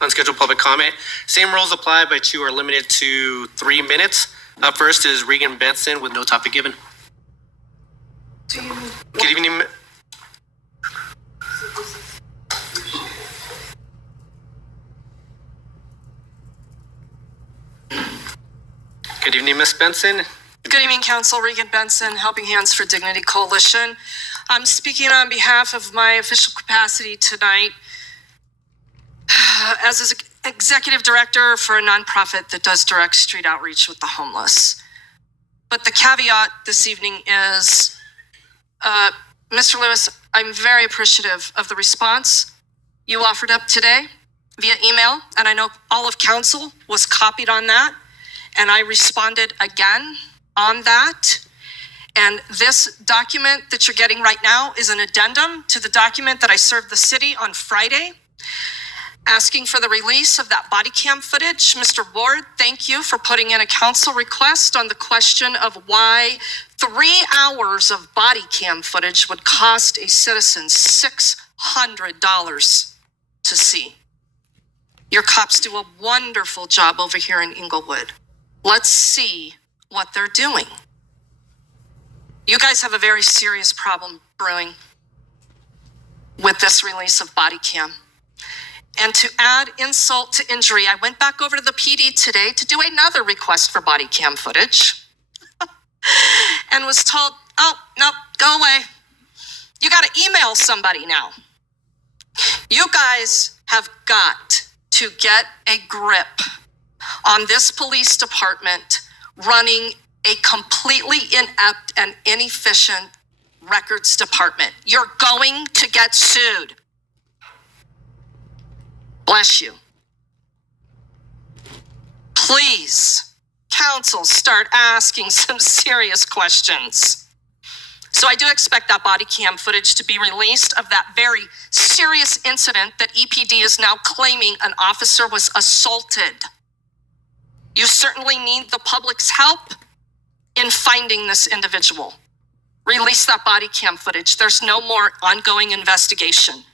unscheduled public comment. Same rules apply, but you are limited to 3 minutes. Up first is Regan Benson with no topic given. Good evening. Good evening, Ms. Benson. Good evening, Council. Regan Benson, Helping Hands for Dignity Coalition. I'm speaking on behalf of my official capacity tonight as executive director for a nonprofit that does direct street outreach with the homeless. But the caveat this evening is, Mr. Lewis, I'm very appreciative of the response you offered up today via email, and I know all of council was copied on that, and I responded again on that. And this document that you're getting right now is an addendum to the document that I served the city on Friday, asking for the release of that body cam footage. Mr. Ward, thank you for putting in a council request on the question of why 3 hours of body cam footage would cost a citizen $600 to see. Your cops do a wonderful job over here in Englewood. Let's see what they're doing. You guys have a very serious problem brewing with this release of body cam. And to add insult to injury, I went back over to the PD today to do another request for body cam footage and was told, oh, no, go away. You got to email somebody now. You guys have got to get a grip on this police department running a completely inept and inefficient records department. You're going to get sued. Bless you. Please, council, start asking some serious questions. So I do expect that body cam footage to be released of that very serious incident that EPD is now claiming an officer was assaulted. You certainly need the public's help in finding this individual. Release that body cam footage. There's no more ongoing investigation.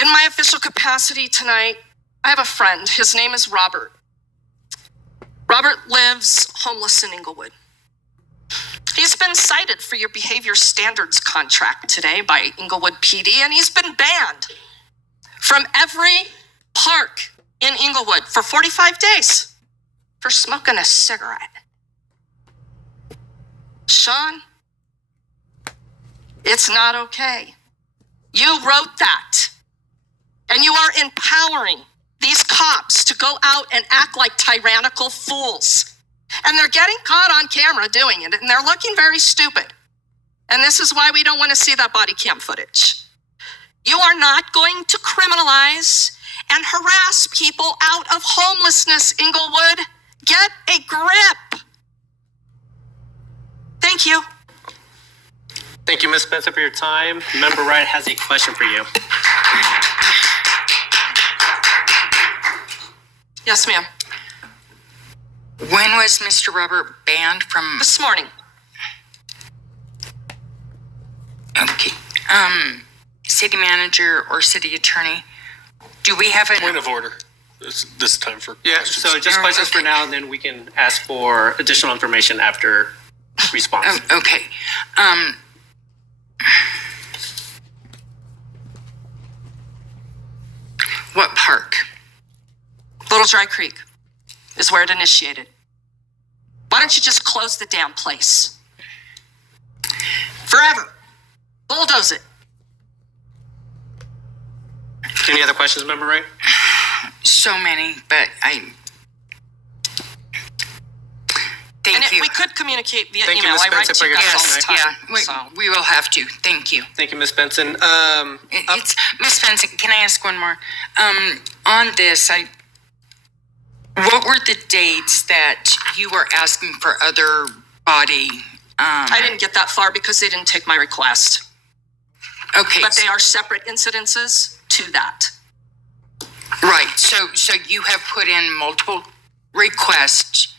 In my official capacity tonight, I have a friend. His name is Robert. Robert lives homeless in Englewood. He's been cited for your behavior standards contract today by Englewood PD, and he's been banned from every park in Englewood for 45 days for smoking a cigarette. Sean, it's not okay. You wrote that. And you are empowering these cops to go out and act like tyrannical fools. And they're getting caught on camera doing it, and they're looking very stupid. And this is why we don't want to see that body cam footage. You are not going to criminalize and harass people out of homelessness, Englewood. Get a grip. Thank you. Thank you, Ms. Spencer, for your time. Member Wright has a question for you. Yes, ma'am. When was Mr. Robert banned from? This morning. Okay. City manager or city attorney, do we have a point of order? This time for questions. So just questions for now, and then we can ask for additional information after response. Oh, okay. What park? Little Dry Creek is where it initiated. Why don't you just close the damn place? Forever. Bulldoze it. Any other questions, Member Wright? So many, but Thank you. We could communicate via Thank email. You, Ms. I write Spencer, to you guys all Yes, the time. yeah, we will have to. Thank you. Thank you, Ms. Benson. It's Ms. Benson. Can I ask one more? On this, what were the dates that you were asking for other body? I didn't get that far because they didn't take my request. Okay. But they are separate incidences to that. Right. So you have put in multiple requests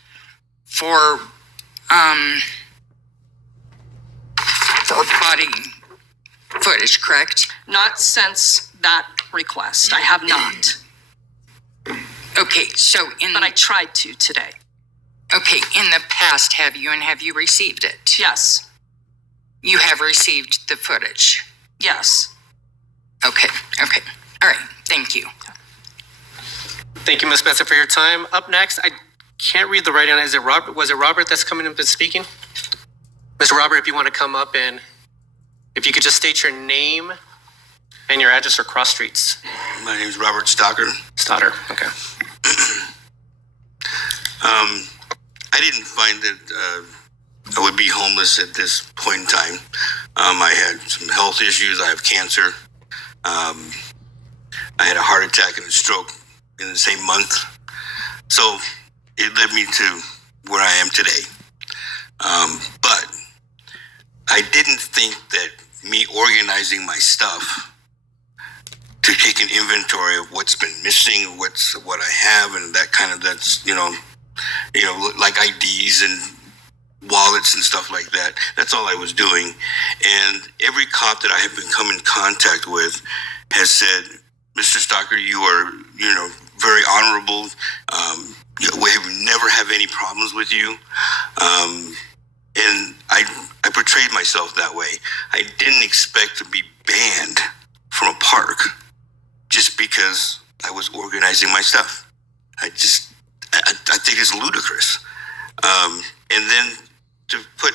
for body footage, correct? Not since that request. I have not, Okay, so but I tried to today. okay, in the past, have you received it? Yes, You have received the footage. yes. Okay. All right, thank you. Thank you, Ms. Benson, for your time. Up next, I can't read the writing. Is it Robert? Was it Robert that's coming up and speaking? Mr. Robert, if you want to come up and if you could just state your name and your address or cross streets. My name is Robert Stocker. Stoddard, okay. I didn't find that I would be homeless at this point in time. I had some health issues. I have cancer. I had a heart attack and a stroke in the same month. So it led me to where I am today. But I didn't think that me organizing my stuff to take an inventory of what's been missing, what I have, and that's like IDs and wallets and stuff like that. That's all I was doing. And every cop that I have been come in contact with has said, Mr. Stocker, you are, very honorable. We have never have any problems with you. And I portrayed myself that way. I didn't expect to be banned from a park just because I was organizing my stuff. I think it's ludicrous. And then to put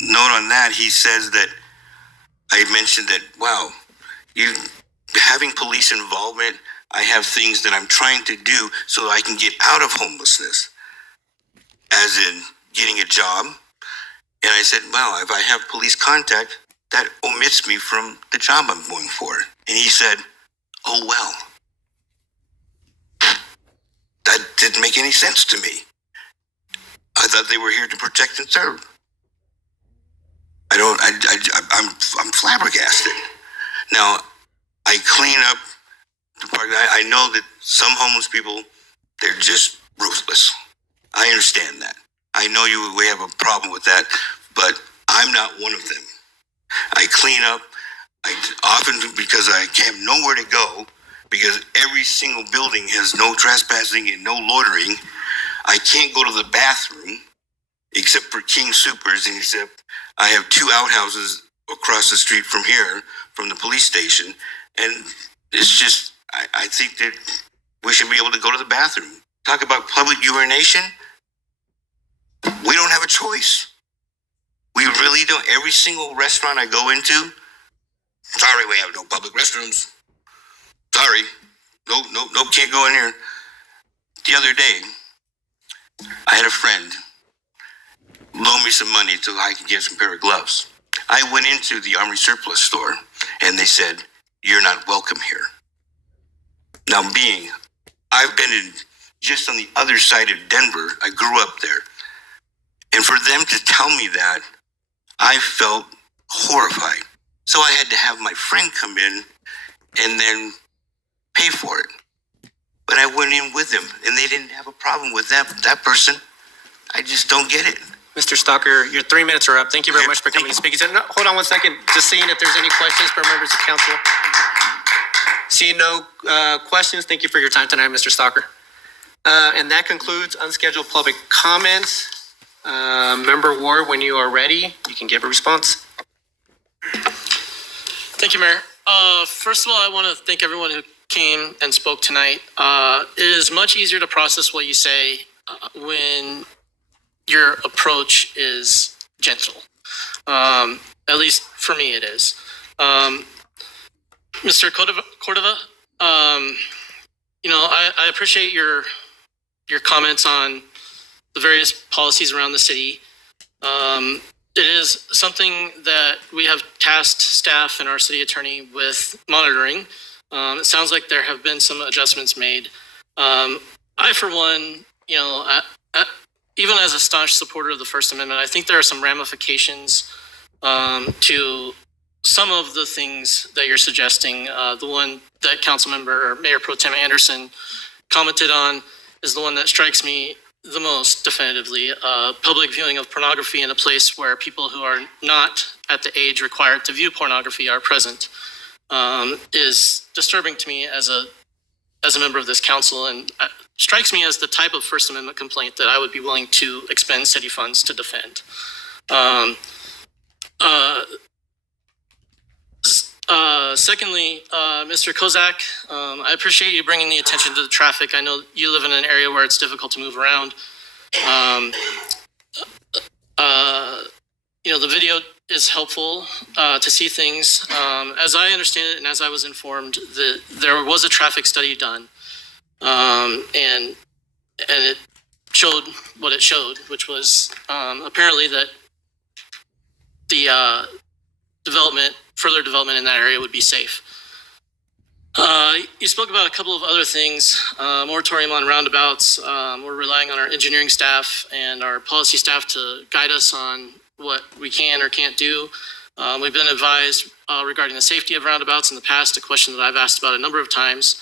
note on that, he says that I mentioned that, wow, you having police involvement, I have things that I'm trying to do so I can get out of homelessness, as in getting a job. And I said, wow, if I have police contact, that omits me from the job I'm going for. And he said, oh, well. That didn't make any sense to me. I thought they were here to protect and serve. I'm flabbergasted. Now, I clean up the park. I know that some homeless people, they're just ruthless. I understand that. I know we have a problem with that, but I'm not one of them. I clean up. I often, because I have nowhere to go, because every single building has no trespassing and no loitering. I can't go to the bathroom except for King Supers, and except I have 2 outhouses across the street from here, from the police station, and it's just, I think that we should be able to go to the bathroom. Talk about public urination. We don't have a choice. We really don't. Every single restaurant I go into, sorry, we have no public restrooms. Sorry, no, can't go in here. The other day, I had a friend loan me some money so I could get some pair of gloves. I went into the Army Surplus store, and they said, you're not welcome here. Now, I've been just on the other side of Denver. I grew up there. And for them to tell me that, I felt horrified. So I had to have my friend come in and then pay for it. But I went in with him, and they didn't have a problem with that person. I just don't get it. Mr. Stocker, your 3 minutes are up. Thank you very much for coming and speaking. No, hold on one second. Just seeing if there's any questions for members of council. Seeing no questions, thank you for your time tonight, Mr. Stocker. And that concludes unscheduled public comments. Member Ward, when you are ready, you can give a response. Thank you, Mayor. First of all, I want to thank everyone who came and spoke tonight. It is much easier to process what you say when your approach is gentle. At least for me, it is. Mr. Cordova, I appreciate your comments on the various policies around the city. It is something that we have tasked staff and our city attorney with monitoring. It sounds like there have been some adjustments made. I, for one, even as a staunch supporter of the First Amendment, I think there are some ramifications to some of the things that you're suggesting. The one that Councilmember or Mayor Pro Tem Anderson commented on is the one that strikes me the most definitively. Public viewing of pornography in a place where people who are not at the age required to view pornography are present. is disturbing to me as a member of this council, and strikes me as the type of First Amendment complaint that I would be willing to expend city funds to defend. Secondly, Mr. Kozak, I appreciate you bringing the attention to the traffic. I know you live in an area where it's difficult to move around. The video is helpful to see things. As I understand it, and as I was informed, there was a traffic study done, and it showed what it showed, which was apparently that the further development in that area would be safe. You spoke about a couple of other things, moratorium on roundabouts. We're relying on our engineering staff and our policy staff to guide us on what we can or can't do. We've been advised regarding the safety of roundabouts in the past, a question that I've asked about a number of times.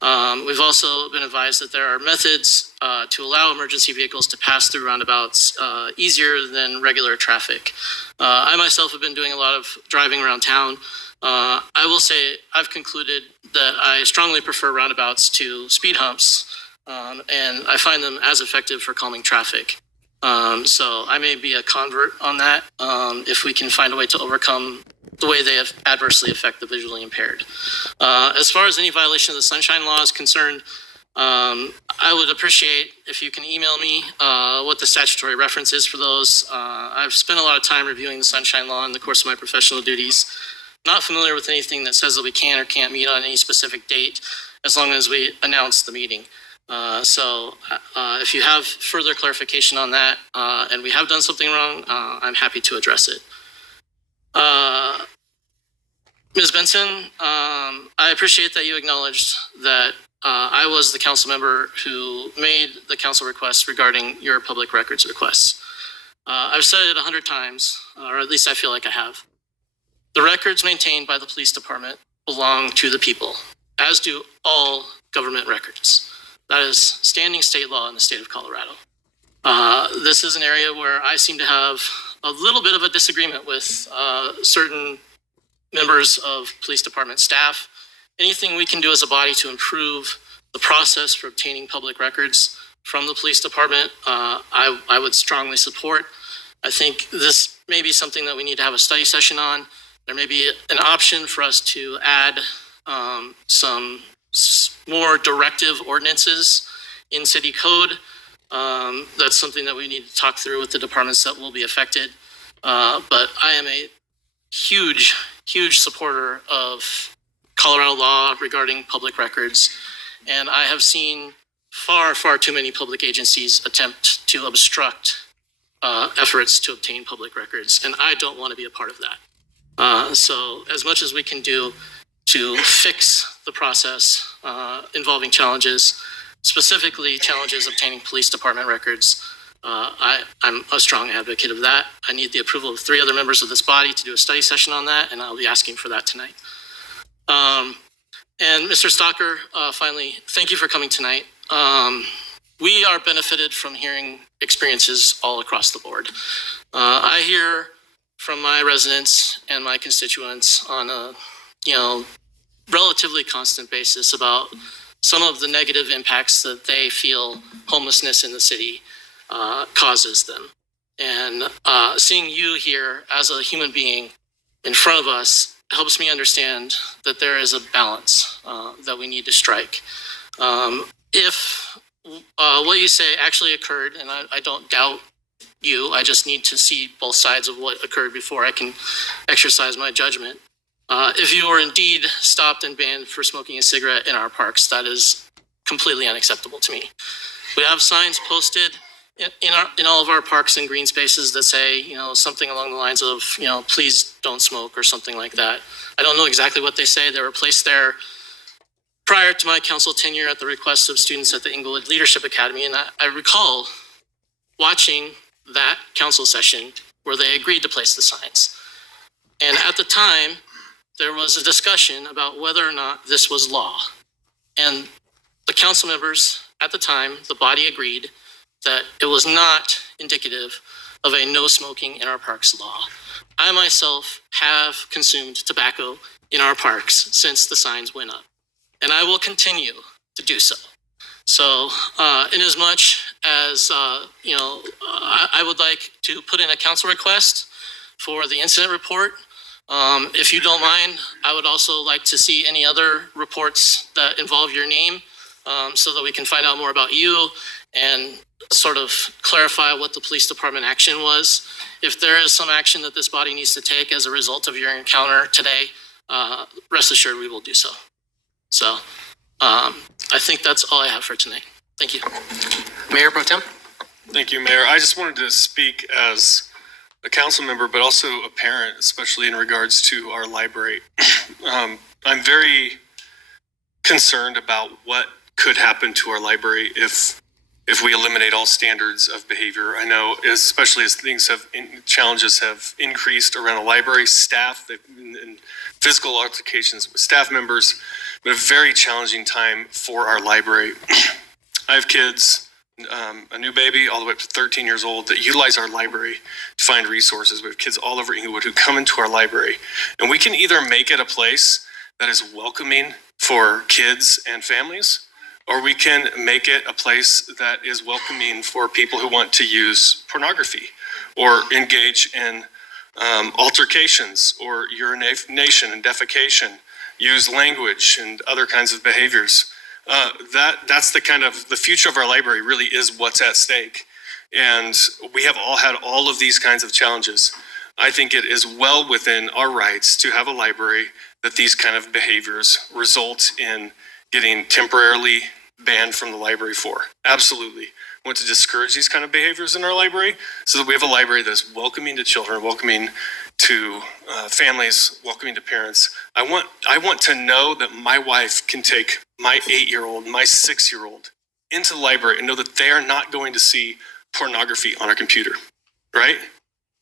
We've also been advised that there are methods to allow emergency vehicles to pass through roundabouts easier than regular traffic. I myself have been doing a lot of driving around town. I will say I've concluded that I strongly prefer roundabouts to speed humps, and I find them as effective for calming traffic. So I may be a convert on that if we can find a way to overcome the way they adversely affect the visually impaired. As far as any violation of the Sunshine Law is concerned, I would appreciate if you can email me what the statutory reference is for those. I've spent a lot of time reviewing the Sunshine Law in the course of my professional duties. Not familiar with anything that says that we can or can't meet on any specific date as long as we announce the meeting. So if you have further clarification on that and we have done something wrong, I'm happy to address it. Ms. Benson, I appreciate that you acknowledged that I was the council member who made the council request regarding your public records requests. I've said it 100 times, or at least I feel like I have. The records maintained by the police department belong to the people, as do all government records. That is standing state law in the state of Colorado. This is an area where I seem to have a little bit of a disagreement with certain members of police department staff. Anything we can do as a body to improve the process for obtaining public records from the police department, I would strongly support. I think this may be something that we need to have a study session on. There may be an option for us to add some more directive ordinances in city code. That's something that we need to talk through with the departments that will be affected. But I am a huge supporter of Colorado law regarding public records. And I have seen far too many public agencies attempt to obstruct efforts to obtain public records. And I don't want to be a part of that. So as much as we can do to fix the process involving challenges, specifically challenges obtaining police department records, I'm a strong advocate of that. I need the approval of 3 other members of this body to do a study session on that, and I'll be asking for that tonight. And Mr. Stalker, finally, thank you for coming tonight. We are benefited from hearing experiences all across the board. I hear from my residents and my constituents on a relatively constant basis about some of the negative impacts that they feel homelessness in the city causes them. And seeing you here as a human being in front of us helps me understand that there is a balance that we need to strike. If what you say actually occurred, and I don't doubt you, I just need to see both sides of what occurred before I can exercise my judgment. If you were indeed stopped and banned for smoking a cigarette in our parks, that is completely unacceptable to me. We have signs posted in all of our parks and green spaces that say, something along the lines of, please don't smoke or something like that. I don't know exactly what they say. They were placed there prior to my council tenure at the request of students at the Englewood Leadership Academy. And I recall watching that council session where they agreed to place the signs. And at the time, there was a discussion about whether or not this was law. And the council members at the time, the body agreed that it was not indicative of a no smoking in our parks law. I myself have consumed tobacco in our parks since the signs went up. And I will continue to do so. So, in as much as, I would like to put in a council request for the incident report. If you don't mind, I would also like to see any other reports that involve your name, so that we can find out more about you and sort of clarify what the police department action was. If there is some action that this body needs to take as a result of your encounter today, rest assured we will do so. So, I think that's all I have for tonight. Thank you. Mayor Pro Tem? Thank you, Mayor. I just wanted to speak as a council member, but also a parent, especially in regards to our library. I'm very concerned about what could happen to our library if we eliminate all standards of behavior. I know, especially as challenges have increased around the library, staff, and physical altercations with staff members, but a very challenging time for our library. I have kids, a new baby all the way up to 13 years old that utilize our library to find resources. We have kids all over Englewood who come into our library, and we can either make it a place that is welcoming for kids and families, or we can make it a place that is welcoming for people who want to use pornography or engage in altercations or urination and defecation, use language and other kinds of behaviors. That's the future of our library really is what's at stake. And we have all had all of these kinds of challenges. I think it is well within our rights to have a library that these kind of behaviors result in getting temporarily banned from the library for. Absolutely. I want to discourage these kind of behaviors in our library so that we have a library that is welcoming to children, welcoming to families, welcoming to parents. I want to know that my wife can take my 8-year-old, my 6-year-old into the library and know that they are not going to see pornography on our computer, right?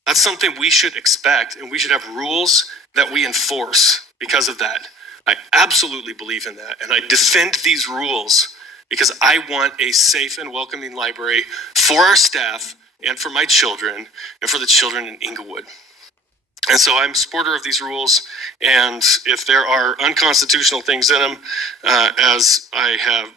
That's something we should expect, and we should have rules that we enforce because of that. I absolutely believe in that, and I defend these rules because I want a safe and welcoming library for our staff and for my children and for the children in Englewood. And so I'm a supporter of these rules, and if there are unconstitutional things in them, as I have,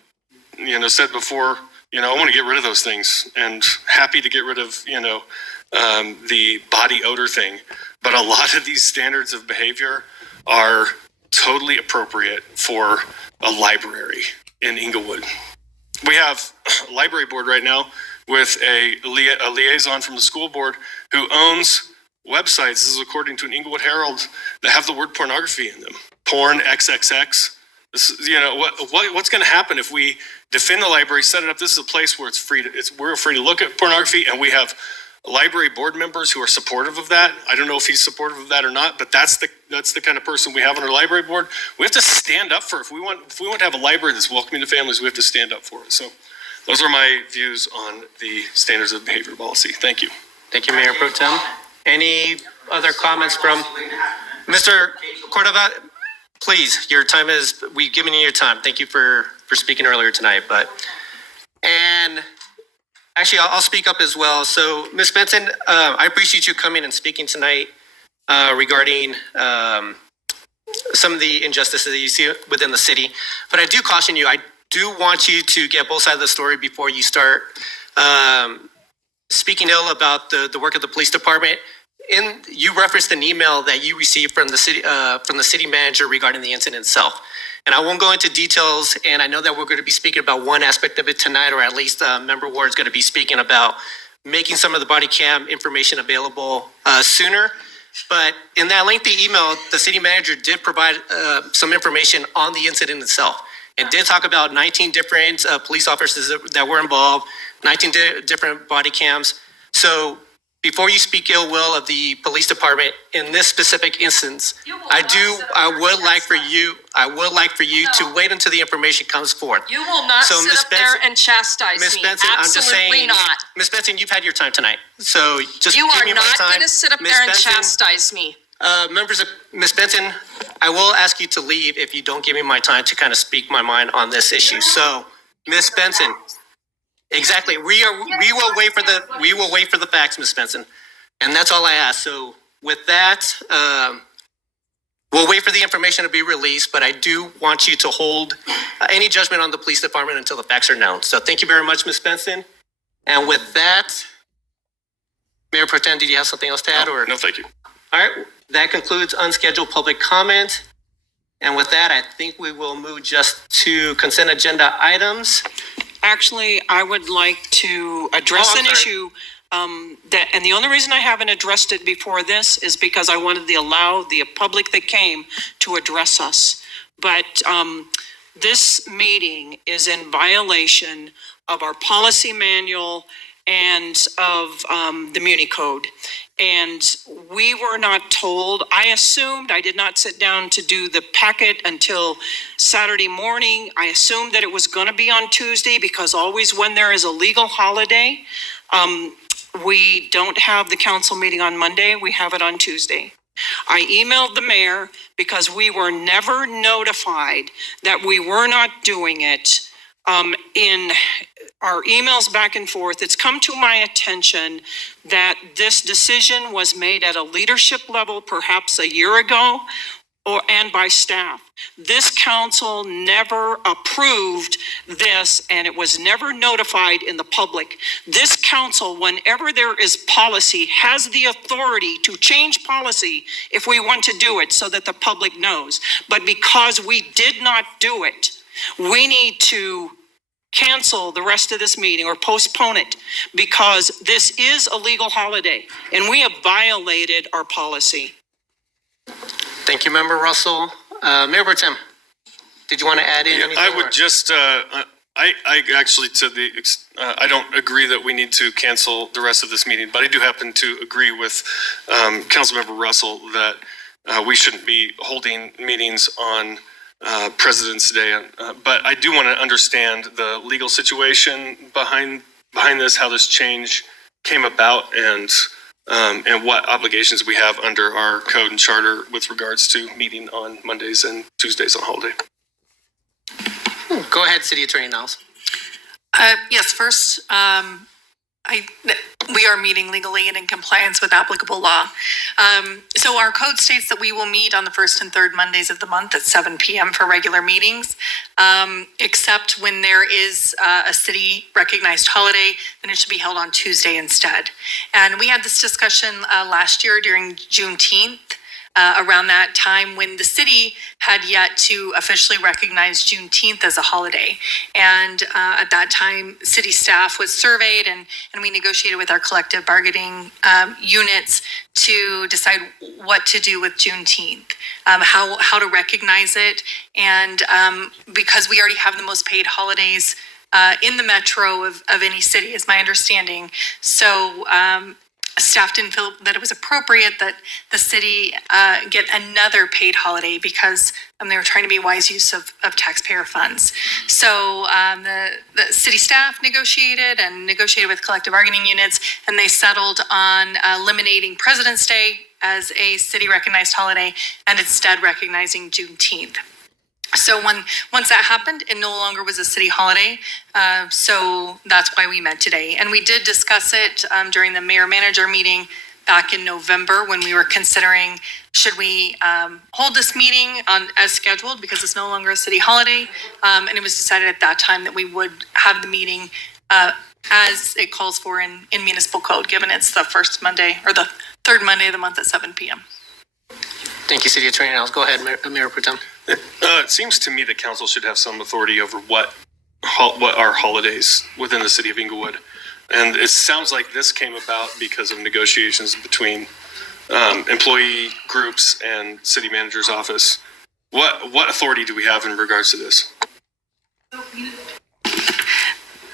said before, I want to get rid of those things, and happy to get rid of, the body odor thing. But a lot of these standards of behavior are totally appropriate for a library in Englewood. We have a library board right now with a liaison from the school board who owns websites, this is according to an Englewood Herald, that have the word pornography in them. Porn XXX. This is, what's going to happen if we defend the library, set it up? This is a place where we're free to look at pornography, and we have library board members who are supportive of that. I don't know if he's supportive of that or not, but that's the kind of person we have on our library board. We have to stand up for it. If we want to have a library that's welcoming to families, we have to stand up for it. So those are my views on the standards of behavior policy. Thank you. Thank you, Mayor Pro Tem. Any other comments from Mr. Cordova? Please, we've given you your time. Thank you for speaking earlier tonight. And actually, I'll speak up as well. So, Ms. Benson, I appreciate you coming and speaking tonight regarding some of the injustices that you see within the city. But I do caution you, I do want you to get both sides of the story before you start speaking ill about the work of the police department. You referenced an email that you received from the city manager regarding the incident itself. And I won't go into details, and I know that we're going to be speaking about one aspect of it tonight, or at least Member Ward is going to be speaking about making some of the body cam information available sooner. But in that lengthy email, the city manager did provide some information on the incident itself, and did talk about 19 different police officers that were involved, 19 different body cams. So before you speak ill will of the police department in this specific instance, I would like for you to wait until the information comes forth. You will not sit up there and chastise Ms. me. Benson, I'm just Absolutely saying, not. Ms. Benson, you've had your time tonight. So just You give are me my not time. going to sit up Ms. there and Benson, chastise me. Members of Ms. Benson, I will ask you to leave if you don't give me my time to kind of speak my mind on this issue. So, Ms. Benson, exactly. We will wait for the facts, Ms. Benson, and that's all I ask. So, with that, We'll wait for the information to be released, but I do want you to hold any judgment on the police department until the facts are known. So thank you very much, Ms. Benson. And with that, Mayor Pro Tem, did you have something else to add? Or No, thank you. all right, that concludes unscheduled public comment. And with that, I think we will move just to consent agenda items. Actually, I would like to address Oh, I'm an sorry. issue and the only reason I haven't addressed it before this is because I wanted to allow the public that came to address us. But this meeting is in violation of our policy manual and of the Muni Code. And we were not told, I assumed, I did not sit down to do the packet until Saturday morning. I assumed that it was going to be on Tuesday because always when there is a legal holiday, we don't have the council meeting on Monday, we have it on Tuesday. I emailed the mayor because we were never notified that we were not doing it. In our emails back and forth, it's come to my attention that this decision was made at a leadership level perhaps a year ago and by staff. This council never approved this and it was never notified in the public. This council, whenever there is policy, has the authority to change policy if we want to do it so that the public knows. But because we did not do it, we need to cancel the rest of this meeting or postpone it because this is a legal holiday and we have violated our policy. Thank you, Member Russell. Mayor Pro Tem, did you want to add in anything? I would just, I actually, I don't agree that we need to cancel the rest of this meeting, but I do happen to agree with Councilmember Russell that we shouldn't be holding meetings on President's Day. But I do want to understand the legal situation behind this, how this change came about, and what obligations we have under our code and charter with regards to meeting on Mondays and Tuesdays on holiday. Go ahead, City Attorney Niles. Yes, first, we are meeting legally and in compliance with applicable law. So our code states that we will meet on the first and third Mondays of the month at 7 p.m. for regular meetings, except when there is a city recognized holiday, then it should be held on Tuesday instead. And we had this discussion last year during Juneteenth. Around that time when the city had yet to officially recognize Juneteenth as a holiday. And at that time, city staff was surveyed and we negotiated with our collective bargaining units to decide what to do with Juneteenth, how to recognize it. And because we already have the most paid holidays in the metro of any city, is my understanding. So staff didn't feel that it was appropriate that the city get another paid holiday because they were trying to be wise use of taxpayer funds. So the city staff negotiated with collective bargaining units, and they settled on eliminating President's Day as a city recognized holiday and instead recognizing Juneteenth. So once that happened, it no longer was a city holiday. So that's why we met today. And we did discuss it during the mayor-manager meeting back in November when we were considering, should we hold this meeting as scheduled because it's no longer a city holiday? And it was decided at that time that we would have the meeting as it calls for in municipal code, given it's the first Monday or the third Monday of the month at 7 p.m. Thank you, City Attorney Niles. Go ahead, Mayor Pro Tem. It seems to me that council should have some authority over what are holidays within the city of Englewood. And it sounds like this came about because of negotiations between employee groups and city manager's office. What authority do we have in regards to this?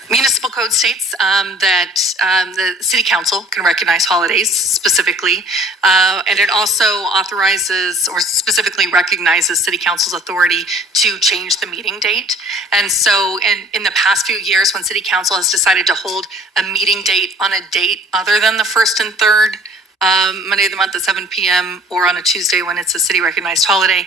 Municipal code states that the city council can recognize holidays specifically, and it also authorizes or specifically recognizes city council's authority to change the meeting date. And so in the past few years, when city council has decided to hold a meeting date on a date other than the first and third Monday of the month at 7 p.m. or on a Tuesday when it's a city recognized holiday,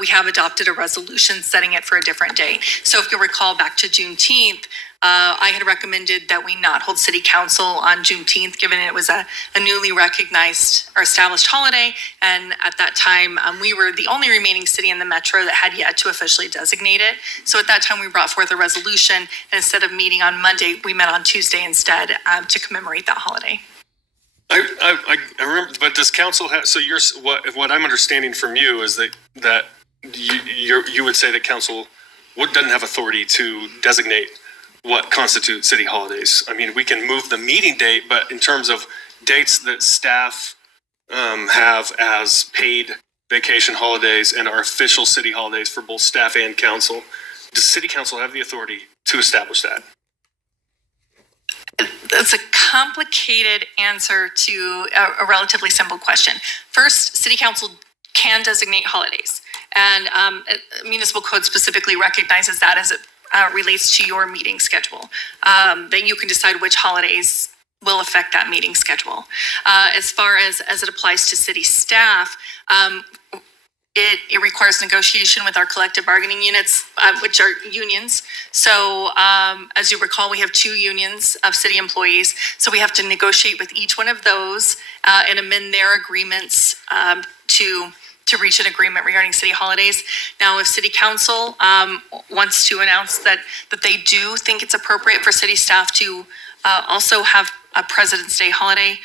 we have adopted a resolution setting it for a different date. So if you recall back to Juneteenth, I had recommended that we not hold city council on Juneteenth, given it was a newly recognized or established holiday. And at that time, we were the only remaining city in the metro that had yet to officially designate it. So at that time, we brought forth a resolution, and instead of meeting on Monday, we met on Tuesday instead to commemorate that holiday. I remember, but does council have, so what I'm understanding from you is that you would say that council doesn't have authority to designate what constitutes city holidays. I mean, we can move the meeting date, but in terms of dates that staff have as paid vacation holidays and are official city holidays for both staff and council, does city council have the authority to establish that? That's a complicated answer to a relatively simple question. First, city council can designate holidays, and municipal code specifically recognizes that as it relates to your meeting schedule, that you can decide which holidays will affect that meeting schedule. As far as it applies to city staff, it requires negotiation with our collective bargaining units, which are unions. So as you recall, we have 2 unions of city employees. So we have to negotiate with each one of those and amend their agreements to reach an agreement regarding city holidays. Now, if city council wants to announce that they do think it's appropriate for city staff to also have a President's Day holiday,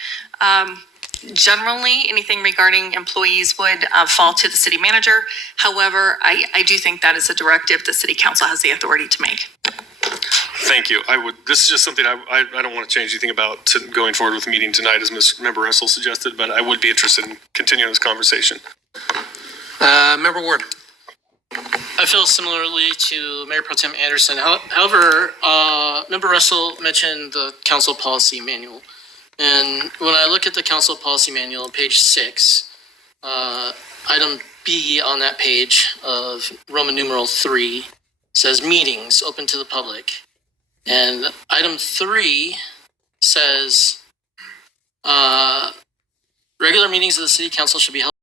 generally, anything regarding employees would fall to the city manager. However, I do think that is a directive the city council has the authority to make. Thank you. This is just something I don't want to change anything about going forward with the meeting tonight, as Member Russell suggested, but I would be interested in continuing this conversation. Member Ward. I feel similarly to Mayor Pro Tem Anderson. However, Member Russell mentioned the council policy manual. And when I look at the council policy manual on page 6, item B on that page of Roman numeral 3 says meetings open to the public. And item 3 says regular meetings of the city council should be held